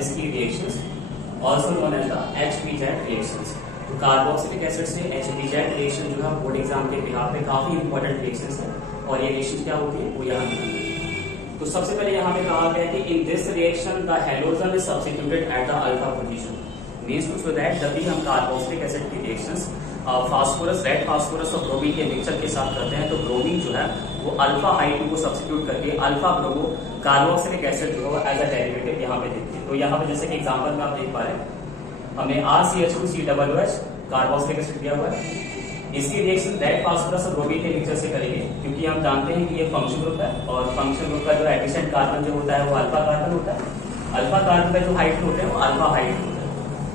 risky reactions also known as the HBZ reactions। तो carboxylic acid से HBZ reaction जो है बोर्ड एग्जाम के बिहार पे काफी इंपॉर्टेंट रिएक्शंस है और ये रिएक्शन क्या होती है वो यहाँ पे। तो सबसे पहले यहाँ पे कहा गया है कि in this reaction the halogen is substituted at the alpha position. Means to that जब भी हम कार्बोक्सिलिक एसिड की रिएक्शंस फास्फोरस रेड फास्फोरस और ब्रोमीन के मिक्सचर के साथ करते हैं तो ब्रोमीन जो है वो अल्फा हाइड्रो को सब्स्टिट्यूट करके अल्फा ब्रोमो कार्बोक्सिलिक एसिड जो है एज अ डेरिवेटिव यहाँ पे देती है। तो यहाँ पे जैसे कि एग्जांपल में आप देख पा रहे हैं हमने RCH2COOH कार्बोक्सिलिक एसिड दिया हुआ है। इसकी रिएक्शन रेड फास्फोरस और ब्रोमीन के मिक्सचर से करेंगे क्योंकि हम जानते हैं कि ये फंक्शन ग्रुप है और फंक्शन ग्रुप का जो एडिशेंट कार्बन जो होता है वो अल्फा कार्बन होता है। अल्फा कार्बन का जो हाइड्रोजन होते हैं वो अल्फा हाइड्रोजन होता है।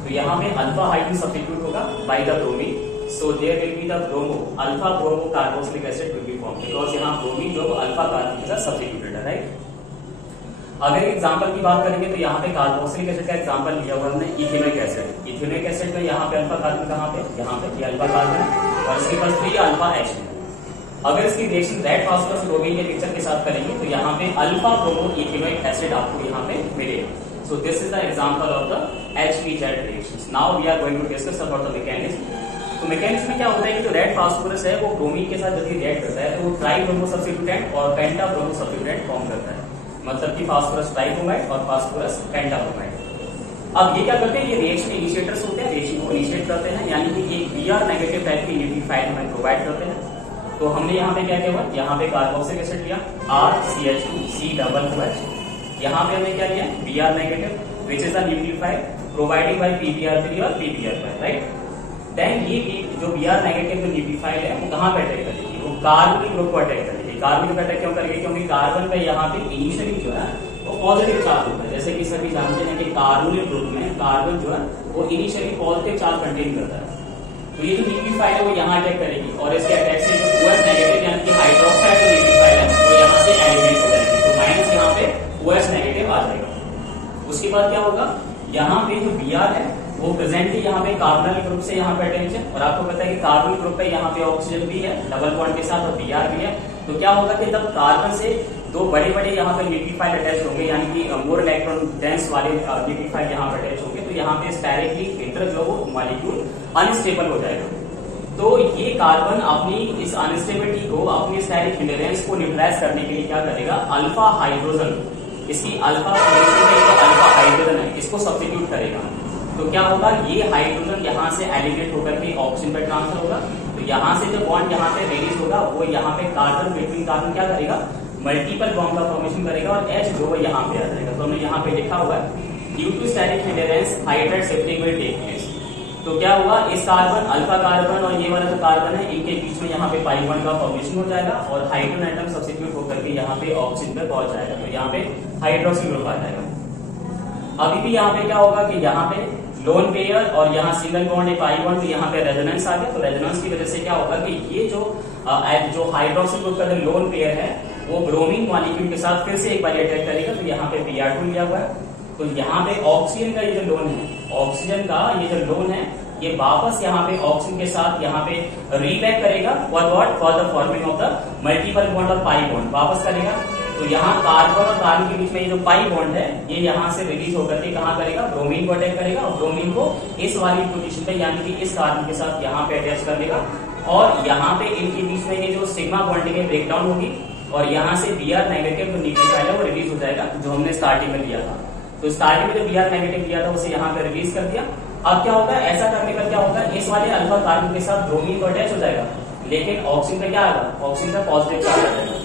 तो यहाँ पे अल्फा हाइड्रोजन सब्स्टिट्यूट होगा by the bromine. So there will be the bromo alpha bromo carboxylic acid will be formed because यहाँ ब्रोमीन जो अल्फा कार्बन के साथ सब्स्टिट्यूटेड है, राइट। अगर एग्जांपल की बात करेंगे तो यहाँ पे कार्बोक्सिलिक एसिड का एग्जांपल लिया हुआ हमने इथेनोइक एसिड। इथेनोइक एसिड में यहाँ पे अल्फा कार्बन कहाँ पे, यहाँ पे ये अल्फा कार्बन है और इसके पास 3 अल्फा H है। अगर इसकी रिएक्शन रेड फास्फोरस ब्रोमीन के मिक्सचर के साथ करेंगे तो यहाँ पे अल्फा ब्रोमो इथेनोइक एसिड आपको यहाँ पे मिलेगा। So this is the example of the HBZ reactions. Now we are going to discuss about the mechanism. तो मैकेनिज्म में क्या होता है कि जो रेड फास्फोरस है वो ब्रोमीन के साथ जब रिएक्ट करता है तो वो ट्राई ब्रोमो सब्स्टिट्यूटेंट और पेंटा ब्रोमो सब्स्टिट्यूटेंट फॉर्म करता है, मतलब कि फास्फोरस ट्राइब्रोमाइड और फास्फोरस पेंटाब्रोमाइड। अब ये क्या करते हैं, ये रिएक्शन इनिशिएटर्स होते हैं, रिएक्शन को इनिशिएट करते हैं, यानी कि एक Br नेगेटिव टाइप की न्यूक्लियोफाइल हमें प्रोवाइड करते हैं। तो हमने यहाँ पे क्या किया हुआ, यहाँ पे कार्बोक्सिलिक एसिड लिया RCH2COOH, यहाँ पे हमने क्या लिया Br negative which is the nucleophile provided by PbR3 और PbR5, राइट। देन ये जो Br नेगेटिव जो न्यूक्लियोफाइल है वो कहाँ पे अटैक करेगी, वो कार्बन ग्रुप को अटैक करेगी। कार्बन ग्रुप अटैक क्यों करेगी, क्योंकि कार्बन पे यहाँ पे इनिशियली जो है वो पॉजिटिव चार्ज होता है। जैसे कि सभी जानते हैं कि कार्बोनिल ग्रुप में कार्बन जो है वो इनिशियली पॉजिटिव चार्ज कंटेन करता है। तो ये जो न्यूक्लियोफाइल है वो यहाँ अटैक करेगी और इसके अटैक से जो OH नेगेटिव यानी कि हाइड्रोक्साइड जो न्यूक्लियोफाइल है वो यहाँ से एलिमिनेट हो जाएगी। तो माइनस यहाँ पे OH नेगेटिव आ जाएगा। उसके बाद क्या होगा, यहाँ पे जो Br है वो प्रेजेंटली यहाँ पे कार्बोनिल ग्रुप से यहाँ पे अटेंशन, और आपको पता है कि कार्बोनिल ग्रुप पे यहाँ पे ऑक्सीजन भी है डबल बॉन्ड के साथ और Br भी है। तो क्या होगा कि जब कार्बन से 2 बड़े यहाँ पे न्यूक्लियोफाइल अटैच होंगे यानी कि मोर इलेक्ट्रॉन डेंस वाले न्यूक्लियोफाइल यहाँ पे अटैच होंगे तो यहाँ पे डायरेक्टली इंटर जो वो मॉलिक्यूल अनस्टेबल हो जाएगा। तो ये कार्बन अपनी इस अनस्टेबिलिटी को, अपनी स्टेरिक हिंडरेंस को न्यूट्रलाइज करने के लिए क्या करेगा, अल्फा हाइड्रोजन, इसकी अल्फा अल्फा हाइड्रोजन है इसको सब्स्टिट्यूट करेगा। तो क्या होगा, ये हाइड्रोजन यहाँ से एलिमिनेट होकर के ऑक्सीजन पे ट्रांसफर होगा। तो यहाँ से जो बॉन्ड यहाँ पे रिलीज होगा वो यहाँ पे कार्बन बिटवीन कार्बन क्या करेगा, मल्टीपल बॉन्ड का फॉर्मेशन करेगा और H जो है यहाँ पे आ जाएगा। तो हमने यहाँ पे लिखा हुआ है due to steric hindrance hydride shifting will take place. तो क्या होगा, इस कार्बन अल्फा कार्बन और ये वाला जो कार्बन है इनके बीच में यहाँ पे पाई बॉन्ड का फॉर्मेशन हो जाएगा और हाइड्रोजन एटम सब्स्टिट्यूट होकर के यहाँ पे ऑक्सीजन पे पहुंच जाएगा। तो यहाँ पे हाइड्रोक्सी ग्रुप आ जाएगा। अभी भी यहाँ पे क्या होगा कि यहाँ पे लोन पेयर और यहाँ सिंगल बॉन्ड है पाई बॉन्ड, तो यहाँ पे रेजोनेंस आ गया। तो रेजोनेंस की वजह से क्या होगा कि ये जो हाइड्रोक्सी ग्रुप का जो लोन पेयर है वो ब्रोमीन मॉलिक्यूल के साथ फिर से एक बार अटैक करेगा। तो यहाँ पे Br2 लिया हुआ है। तो यहाँ पे ऑक्सीजन का ये जो लोन है, ऑक्सीजन का ये जो लोन है ये वापस यहाँ पे ऑक्सीजन के साथ यहाँ पे रीबैक करेगा for what, for the forming of the multiple bond और पाई बॉन्ड वापस करेगा। तो यहाँ कार्बन और कार्बन के बीच में ये जो पाई बॉन्ड है ये यहाँ से रिलीज होकर के कहाँ करेगा, ब्रोमीन को अटैक करेगा और ब्रोमीन को इस वाली पोजीशन पे यानी कि इस कार्बन के साथ यहाँ पे अटैच कर देगा और यहाँ पे इनके बीच में ये जो सिग्मा बॉन्डिंग है ब्रेकडाउन होगी और यहाँ से Br नेगेटिव जो न्यूक्लियोफाइल है वो रिलीज हो जाएगा जो हमने स्टार्टिंग में लिया था। तो स्टार्टिंग में जो Br नेगेटिव लिया था उसे यहाँ पे रिलीज कर दिया। अब क्या होगा, ऐसा करने पर क्या होगा, इस वाले अल्फा कार्बन के साथ ब्रोमीन को अटैच हो जाएगा लेकिन ऑक्सीजन पे क्या आएगा, ऑक्सीजन का पॉजिटिव चार्ज आ जाएगा।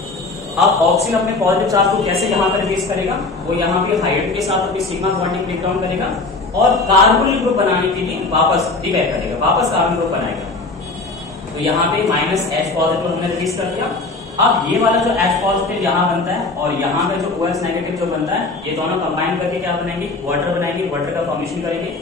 अब ऑक्सीजन अपने पॉजिटिव चार्ज को कैसे यहाँ पर रिलीज करेगा, वो यहाँ पे हाइड्रोजन के साथ अपनी सिग्मा बॉन्डिंग ब्रेकडाउन करेगा और कार्बोनिल ग्रुप बनाने के लिए वापस रिबैक करेगा, वापस कार्बन ग्रुप बनाएगा। तो यहाँ पे -H पॉजिटिव हमने रिलीज कर दिया। अब ये वाला जो H पॉजिटिव यहाँ बनता है और यहाँ पे जो OH नेगेटिव जो बनता है ये दोनों कंबाइन करके क्या बनाएंगे, वाटर बनाएंगे, वाटर का फॉर्मेशन करेंगे।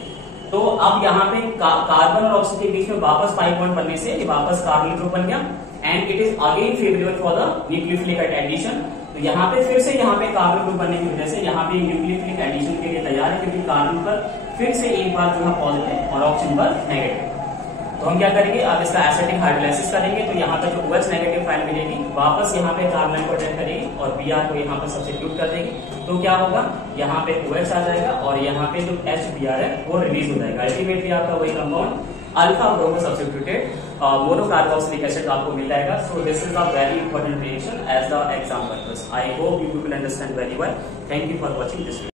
तो अब यहाँ पे कार्बन और ऑक्सीजन के बीच में वापस पाई बॉन्ड बनने से ये वापस कार्बोनिल ग्रुप बन गया and it is again favourable for the nucleophilic addition. तो यहाँ पे फिर से यहाँ पे कार्बन ग्रुप बनने की वजह से यहाँ पे न्यूक्लियोफिलिक एडिशन के लिए तैयार है क्योंकि कार्बन पर फिर से एक बार जो है पॉजिटिव और ऑक्सीजन पर नेगेटिव। तो हम क्या करेंगे, अब इसका एसिडिक हाइड्रोलाइसिस करेंगे तो यहाँ पे जो OH नेगेटिव फाइल मिलेगी वापस यहाँ पे कार्बोनाइल को अटैक करेगी और Br को यहाँ पे सब्स्टिट्यूट कर देगी। तो क्या होगा, यहाँ पे OH आ जाएगा और यहाँ पे जो HBr है वो रिलीज हो जाएगा। अल्टीमेटली आपका वही compound alpha bromo substituted monocarboxylic acid आपको मिल जाएगा। So this is a very important reaction as the exam purpose. I hope you will understand very well. Thank you for watching this video.